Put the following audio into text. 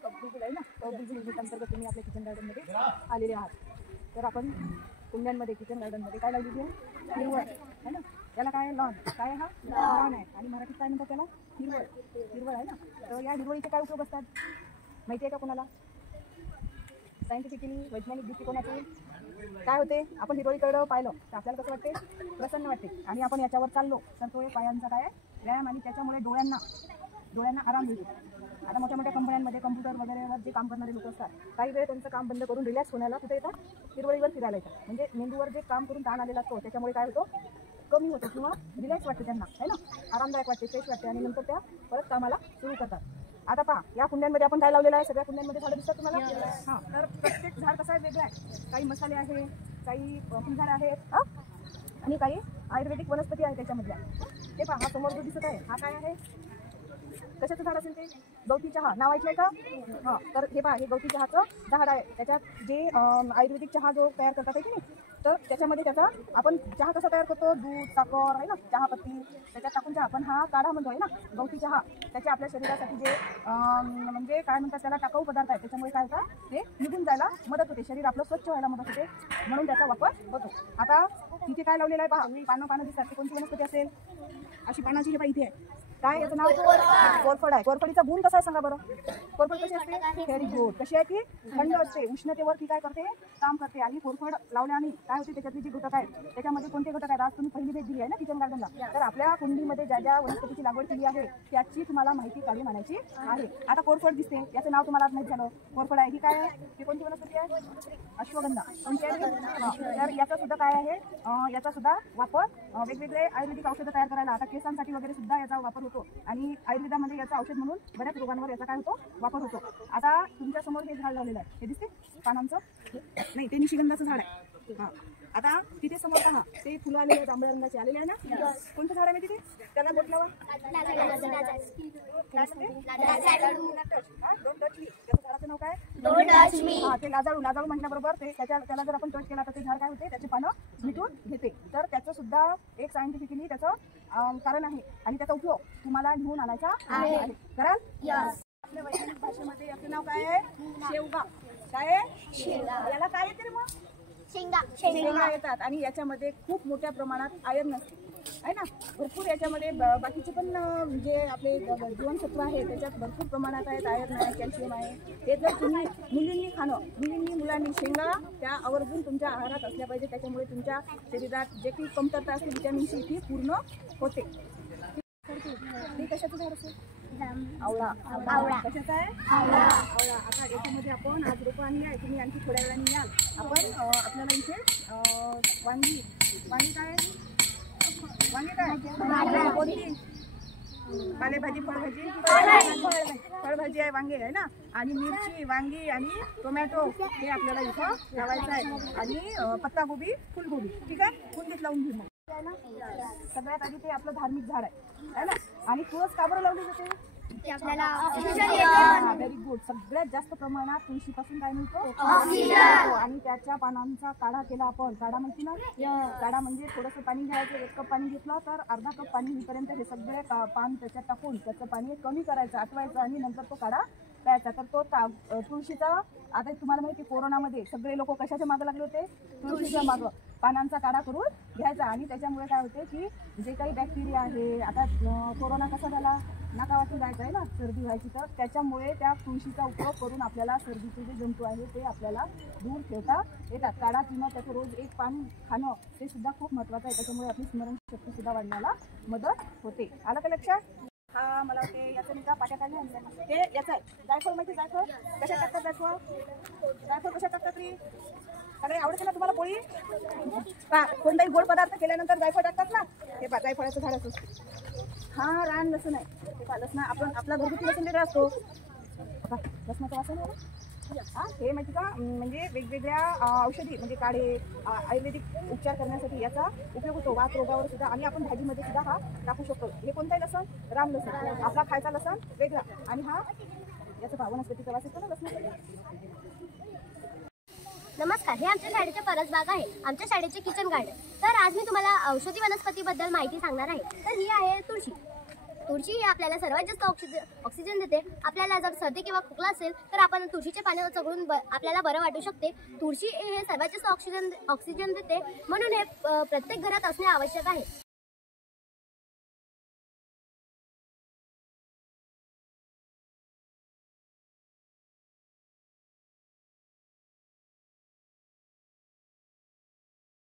बुलबुल आहे ना, तो बुलबुल अंतर्गत तुम्ही आपल्या किचन गार्डनमध्ये आलेले आहात. तर आपण कुंड्यांमध्ये किचन गार्डनमध्ये काय लावलेली आहे? हिरवळ आहे ना. याला काय लॉन, काय हा लॉन आहे आणि मराठीत काय म्हणतात त्याला? हिरवळ. हिरवळ आहे ना. तर या हिरवळीचे काय उपयोग असतात माहिती आहे का कोणाला? सायंटिफिकली वैज्ञानिक दृष्टिकोनातून काय होते? आपण हिरवळीकडं पाहिलं तर आपल्याला कसं वाटते? प्रसन्न वाटते. आणि आपण याच्यावर चाललो तर तो पायांचा काय व्यायाम आणि त्याच्यामुळे डोळ्यांना आराम मिळतो. आता मोठ्या मोठ्या कंपन्यांमध्ये कम्प्युटर वगैरेवर जे काम करणारे लोक असतात, काही वेळ त्यांचं काम बंद करून रिलॅक्स होण्याला कुठे येतात? हिरवळीवर फिरायला येतात. म्हणजे मेंदूवर जे काम करून ताण आलेला असतो त्याच्यामुळे काय होतो? कमी होतो किंवा रिलॅक्स वाटते त्यांना, आहे ना, आरामदायक वाटते, फ्रेश वाटते आणि नंतर त्या परत कामाला सुरू करतात. आता पहा, या कुंड्यांमध्ये आपण काय लावलेलं आहे? सगळ्या कुंड्यांमध्ये झाडं दिसतात तुम्हाला? हां. तर प्रत्येक झाड कसं आहे? वेगळं आहे. काही मसाले आहे, काही फुलझाड आहेत आणि काही आयुर्वेदिक वनस्पती आहे त्याच्यामधल्या. ते पहा, हा समोर जो दिसत आहे हा काय आहे? कशाचं झाड असेल ते? गवती चहा. नाव ऐकलंय का? हां. तर हे पहा, हे गवती चहाचं झाड आहे. त्याच्यात जे आयुर्वेदिक चहा जो तयार करतात आहे की नाही, तर त्याच्यामध्ये त्याचा आपण चहा कसा तयार करतो? दूध, साखर आहे ना, चहापत्ती त्याच्यात टाकून चहा. पण हा काढा म्हणतो आहे ना, गवती चहा, त्याचे आपल्या शरीरासाठी जे म्हणजे काय म्हणतात त्याला, टाकाऊ पदार्थ आहे, त्याच्यामुळे काय होतं? ते निघून जायला मदत होते, शरीर आपलं स्वच्छ व्हायला मदत होते, म्हणून त्याचा वापर होतो. आता तिथे काय लावलेलं आहे पहा, पानं दिसतात. ती कोणती वनस्पती असेल? अशी पानाची हे पहा इथे आहे. काय याचं नाव? कोरफड आहे. कोरफडीचा गुण कसा आहे सांगा बरं? कोरफड कशी असते? Very good. कशी आहे की थंड असते, उष्णतेवर ती काय करते? काम करते. आणि कोरफड लावल्याने काय होते? त्याच्यातले जे घटक आहेत त्याच्यामध्ये कोणते घटक आहेत? आज तुम्ही पहिली भेट दिली आहे ना किचन गार्डनला, तर आपल्या कुंडीमध्ये ज्या ज्या वनस्पतीची लागवड केली आहे त्याची तुम्हाला माहिती काढून आणायची आहे. आता कोरफड दिसते, याचं नाव तुम्हाला आज माहिती झालं. कोरफड आहे. ही काय आहे? ही कोणती वनस्पती आहे? अश्वगंधा. कोणती आहे? तर याचा सुद्धा काय आहे? याचा सुद्धा वापर वेगवेगळे आयुर्वेदिक औषधं तयार करायला, आता केसांसाठी वगैरे सुद्धा याचा वापर होतो आणि आयुर्वेदामध्ये याचा औषध म्हणून बऱ्याच रोगांवर याचा काय होतो? वापर होतो. आता तुमच्या समोर हे झाड लावलेलं आहे, हे दिसते पानांचं? नाही, ते निशिगंधाचं झाड आहे. हां. आता तिथे समोर पहा, ते फुलं आलेले आहेत, जांभळ्या रंगाचे आलेले आहे ना. कोणतं झाड आहे तिथे? त्याला बोट लावा. झाडाचं नाव काय? हां, ते लाजाळू म्हटल्याबरोबर ते त्याला जर आपण टच केला तर ते झाड काय होते? त्याचे पानं मिटून घेते. तर त्याचं सुद्धा एक सायंटिफिकली त्याचं कारण आहे आणि त्याचा उपयोग तुम्हाला घेऊन आणायचा आहे. कराल? आपल्या वैज्ञानिक भाषेमध्ये याचं नाव काय आहे? शेवगा. काय आहे? याला काय येते रे मग? शेंगा येतात आणि याच्यामध्ये खूप मोठ्या प्रमाणात आयर्न असते, आहे ना. भरपूर याच्यामध्ये बाकीचे पण जे आपले जीवनसत्व आहे त्याच्यात भरपूर प्रमाणात आहेत. आयर्न आहे, कॅल्शियम आहे. हे जर तुम्ही मुलांनी शेंगा त्या आवर्जून तुमच्या आहारात असल्या पाहिजे. त्याच्यामुळे तुमच्या शरीरात जे काही कमतरता असते व्हिटॅमिन सी ती पूर्ण होते. हे कशाचं झाड असेल? आवळा. कशाचा आहे? आवळा. आता याच्यामध्ये आपण आज रोपं आणली आहे, तुम्ही आणखी थोड्या वेळाने याल. आपण आपल्याला इथे वांगी काय कोणती? पालेभाजी, फळभाजी आहे, वांगे आहे ना, आणि मिरची, वांगी आणि टोमॅटो हे आपल्याला इथं लावायचं आहे. आणि पत्तागोबी, फुलगोबी. ठीक आहे, कुंडीत लावून घेऊ. सगळ्यात आधी ते आपलं धार्मिक झाड आहे ना. आणि तुळस का बरं लावली जाते? Very good. सगळ्यात जास्त प्रमाणात तुळशीपासून काय मिळतो? आणि त्याच्या पानांचा काढा केला आपण. काढा माहिती ना? काढा म्हणजे थोडंसं पाणी घ्यायचं, 1 कप पाणी घेतलं तर अर्धा कप पाणी होईपर्यंत हे सगळे पान त्याच्यात टाकून त्याचं पाणी कमी करायचं, आटवायचं आणि नंतर तो काढा प्यायचा. तर तो तुळशीचा, आता तुम्हाला माहिती कोरोनामध्ये सगळे लोक कशाच्या मागं लागले होते? तुळशीच्या मागं. पानांचा काढा करून घ्यायचा आणि त्याच्यामुळे काय होते की जे काही बॅक्टेरिया आहे, आता कोरोना कसा झाला? नाकावाटून जायचं आहे ना, सर्दी व्हायची, तर त्याच्यामुळे त्या तुळशीचा उपयोग करून आपल्याला सर्दीचे जे जंतू आहे ते आपल्याला दूर ठेवता येतात. काढा पिणं, त्याचं रोज 1 पान खाणं ते सुद्धा खूप महत्त्वाचं आहे. त्याच्यामुळे आपली स्मरणशक्ती सुद्धा वाढण्याला मदत होते. आलं का लक्षात? हा, मला वाटते याचं नाही का पाट्या काढल्या ते याचं आहे. जायफळ माहिती? जायफळ कशात टाकतात? जायफळ कशात टाकतात री? सगळे आवडते ना तुम्हाला पोळी? कोणताही गोड पदार्थ केल्यानंतर जायफळ टाकतात ना. हे पहा, जायफळाचं झाड असतं. हा, रान लसूण आहे. हे पहा, लसण आपला घरगुती लसूण वेगळा असतो. लसणाचा वास आहे. हां, हे माहिती का? म्हणजे वेगवेगळ्या औषधी म्हणजे काढे, आयुर्वेदिक उपचार करण्यासाठी याचा उपयोग होतो. वात रोगावर सुद्धा. आणि आपण भाजीमध्ये सुद्धा हा टाकू शकतो. हे कोणतं आहे लसण? राम लसण. आपला खायचा लसण वेगळा आणि हा याचा पहा वनस्पतीचा वास येतो ना लसणाचा. नमस्कार, हे आमच्या शाळेचे परसबाग आहे, आमच्या शाळेचे किचन गार्डन. तर आज मी तुम्हाला औषधी वनस्पतीबद्दल माहिती सांगणार आहे. तर ही आहे तुळशी. तुळशी ही आपल्याला सर्वात जास्त ऑक्सिजन देते. आपल्याला जर सर्दी किंवा खोकला असेल तर आपण तुळशीचे पानं चघळून आपल्याला बरं वाटू शकते. तुळशी हे सर्वात जास्त ऑक्सिजन देते, म्हणून हे प्रत्येक घरात असणे आवश्यक आहे.